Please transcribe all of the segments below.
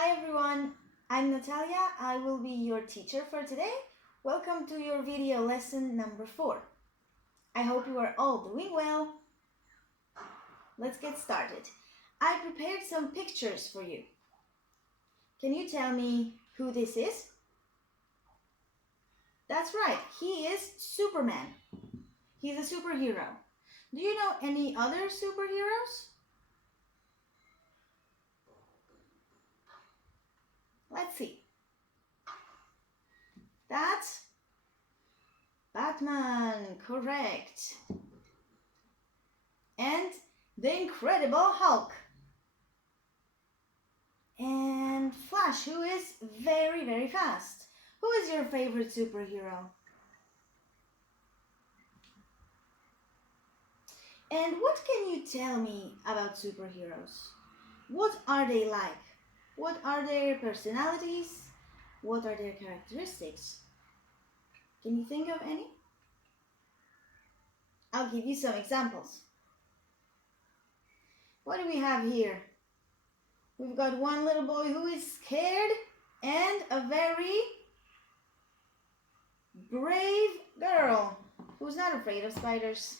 Hi everyone, I'm Natalia. I will be your teacher for today. Welcome to your video lesson number 4. I hope you are all doing well. Let's get started. I prepared some pictures for you. Can you tell me who this is? That's right, he is Superman. He's a superhero. Do you know any other superheroes? Let's see. That's Batman, correct. And the Incredible Hulk. And Flash, who is very, very fast. Who is your favorite superhero? And what can you tell me about superheroes? What are they like? What are their personalities? What are their characteristics? Can you think of any? I'll give you some examples. What do we have here? We've got one little boy who is scared and a very brave girl who's not afraid of spiders.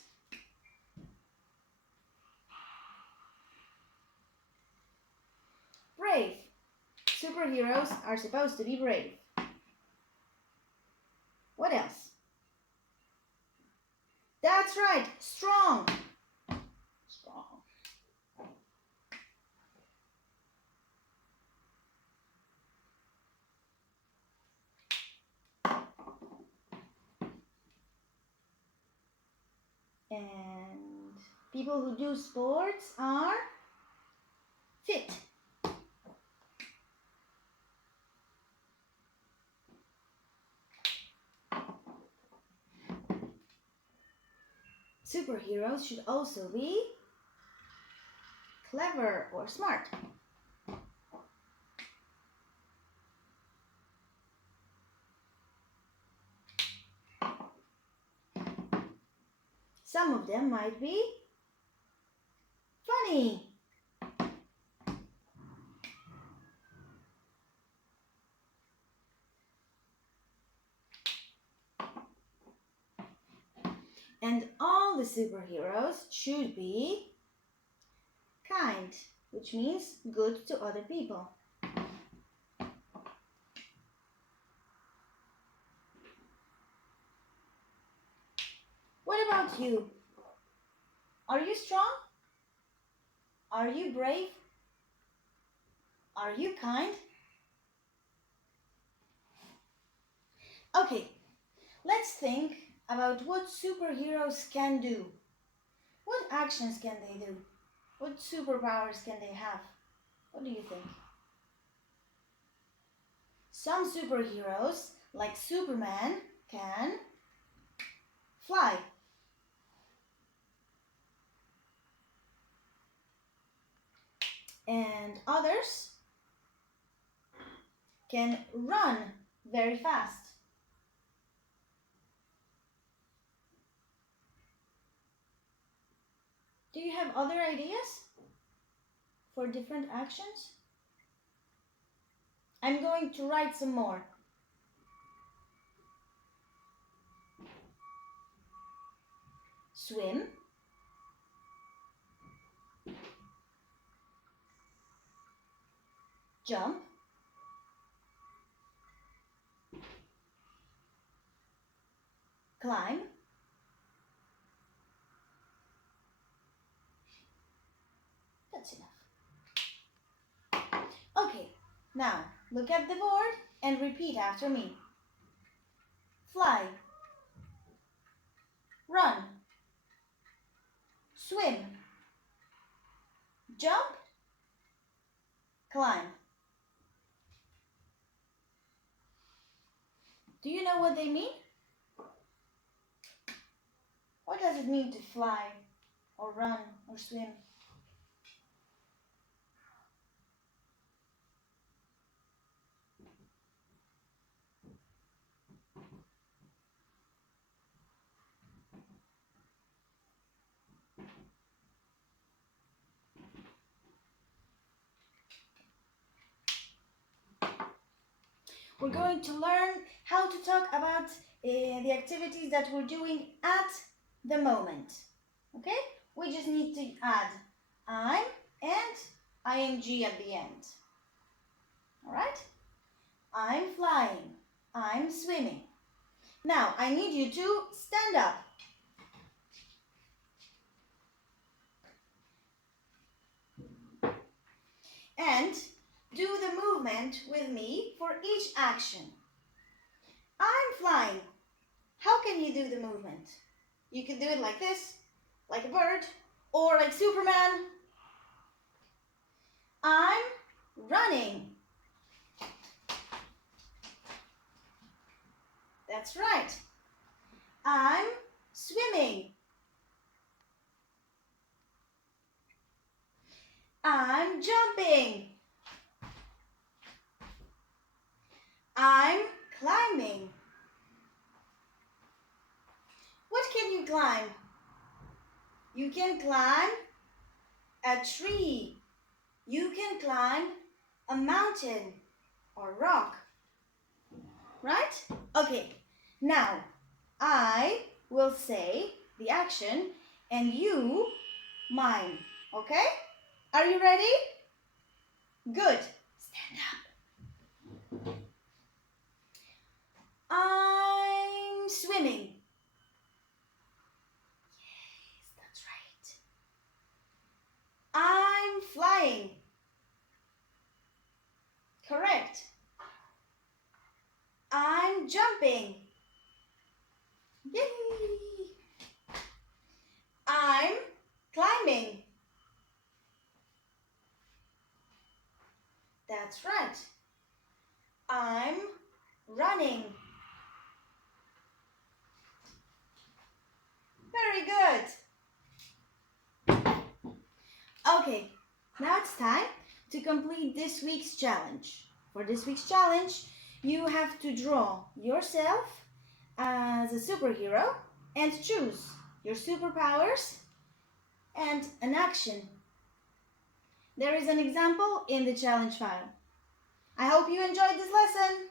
Brave. Superheroes are supposed to be brave. What else? That's right, strong. Strong. And people who do sports are fit. Superheroes should also be clever or smart. Some of them might be funny. And all the superheroes should be kind, which means good to other people. What about you? Are you strong? Are you brave? Are you kind? Okay, let's think about what superheroes can do. What actions can they do? What superpowers can they have? What do you think? Some superheroes, like Superman, can fly. And others can run very fast. Do you have other ideas for different actions? I'm going to write some more. Swim. Jump. Climb. That's enough. Okay, now look at the board and repeat after me. Fly. Run. Swim. Jump. Climb. Do you know what they mean? What does it mean to fly, or run, or swim? we're going to learn how to talk about the activities that we're doing at the moment. Okay? We just need to add I'm and ing at the end. Alright? I'm flying. I'm swimming. Now, I need you to stand up. And do the movement with me for each action. I'm flying. How can you do the movement? You can do it like this, like a bird, or like Superman. I'm running. That's right. I'm swimming. I'm jumping. I'm climbing. What can you climb? You can climb a tree. You can climb a mountain or rock. Right? Okay. Now, I will say the action and you mine. Okay? Are you ready? Good. Stand up. I'm swimming. Yes, that's right. I'm flying. Correct. I'm jumping. Yay! I'm climbing. That's right. I'm running. Very good. Okay, now it's time to complete this week's challenge. For this week's challenge, you have to draw yourself as a superhero and choose your superpowers and an action. There is an example in the challenge file. I hope you enjoyed this lesson.